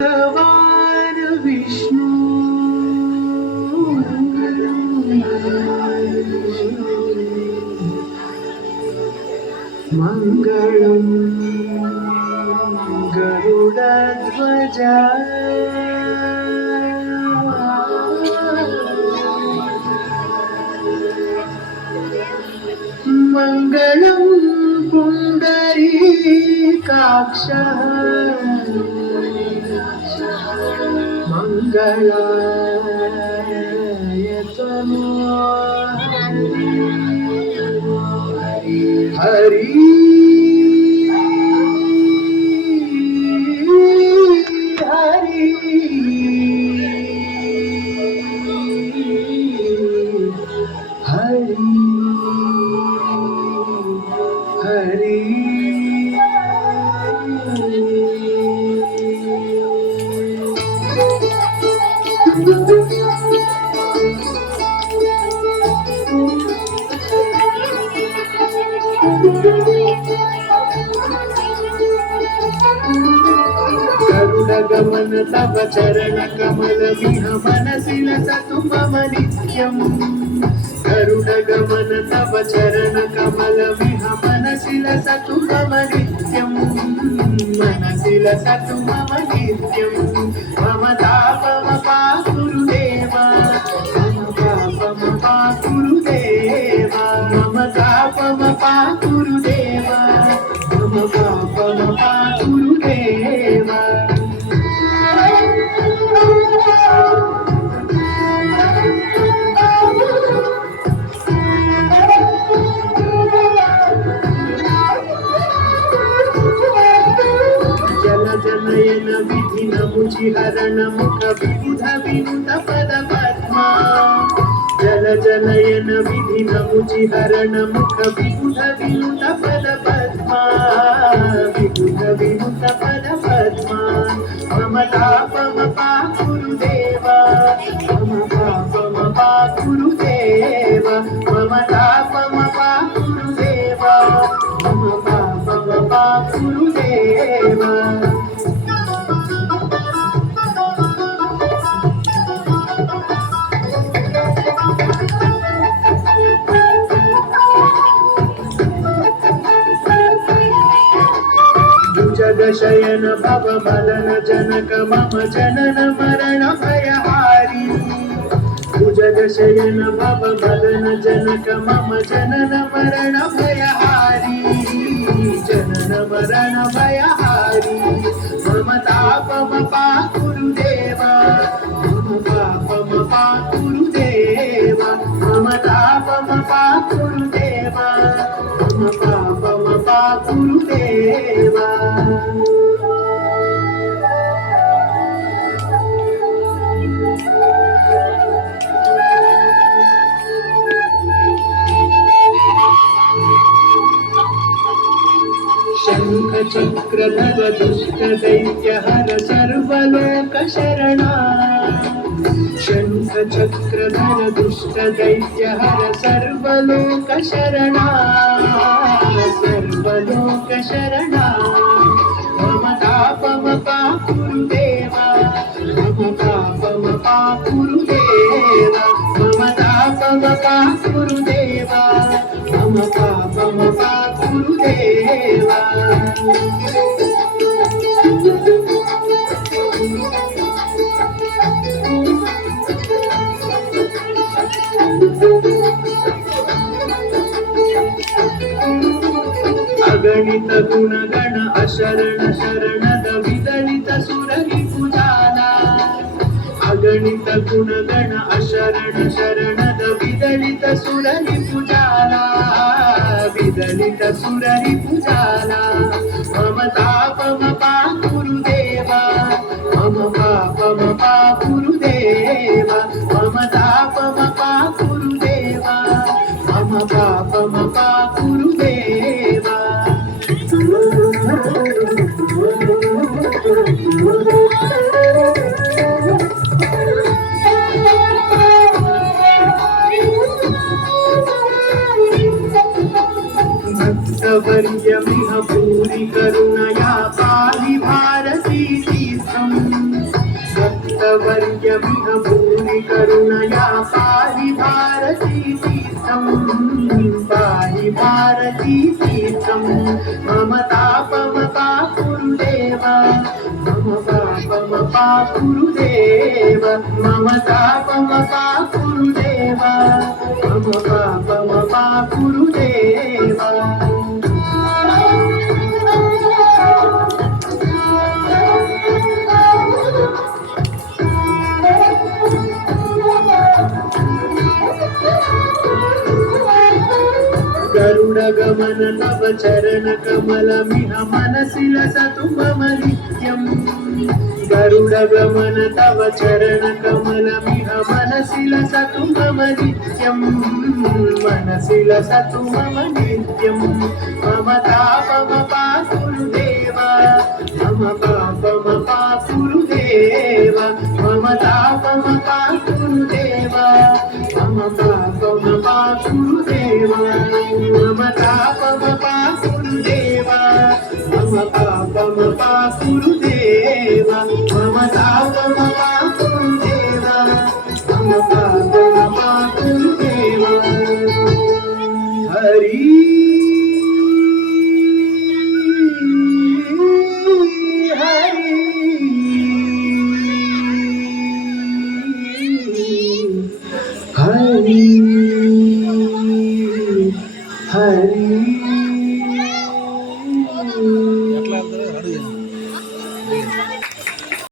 भगवान विष्णु मंगलम गरुडध्वज मंगलम पुंडरीकाक्ष मंगलाय तनो हरि हरि हरि हरि गरुडगमन तव चरण कमल विह मनसि लसतु मम नित्यम् गरुडगमन तव चरण कमल विह मनसि लसतु मम नित्यम् मनसि लसतु मम नित्यम् मम तापमपाकुरुदेव मम पापमपाकुरुदेव मम तापमपाकुरुदेव मम पापमपाकुरुदेव जनयन विधि नमुचि हरण मुख विबुध विनुत पद पद्मा जल जनयन विधि नमुचि हरण मुख विबुध विनुत पद पद्मा विबुध विनुत पद पद्मा मम तापमपाकुरुदेव मम पापमपाकुरुदेव मम तापमपाकुरुदेव मम पापमपाकुरुदेव जगशयन भव मदन जनक मम जनन मरण भयहारी भुजगशयन भव मदन जनक मम जनन मरण भयहारी जनन मरण भयहारी मम तापमपाकुरुदेव मम पापमपाकुरुदेव मम तापमपाकुरुदेव मम पापमपाकुरुदेव शंख चक्रधर दुष्ट दैत्य हर सर्वलोक शरणा शंख चक्रधर दुष्ट दैत्य हर सर्वलोक शरणा सर्वलोक शरणा मम तापमपाकुरुदेव मम पापमपाकुरुदेव मम तापमपाकुरुदेव मम पापमपाकुरुदेव अगणित गुणगण अशरण शरणद विदलित सुररि पूजाला अगणित गुणगण अशरण शरणद विदलित सुररि पूजाला विदलित सुररि पूजाला मम तापमपाकुरुदेव मम पापमपाकुरुदेव मम तापमपाकुरुदेव मम पापमपाकुरुदेव भक्तवर्यमिह भूरि करुणया पाहि भारती तीर्थम् वर्यमिह भूरि करुणया पाहि भारती तीर्थं पाहि भारती तीर्थं मम तापमपाकुरुदेव मम पापमपाकुरुदेव मम तापमपाकुरुदेव मम पापमपाकुरुदेव गरुडगमन तव चरणकमलमिह मनसि लसतु मम नित्यम् गरुडगमन तव चरणकमलमिह मनसि लसतु मम नित्यम् मनसि लसतु मम नित्यम् मम तापमपाकुरुदेव मम पापमपाकुरुदेव मम तापमपाकुरुदेव मम पापमपाकुरुदेव मम तापमपाकुरुदेव मम पापमपाकुरुदेव मम तापमपाकुरुदेव मम पापमपाकुरुदेव हरि हरि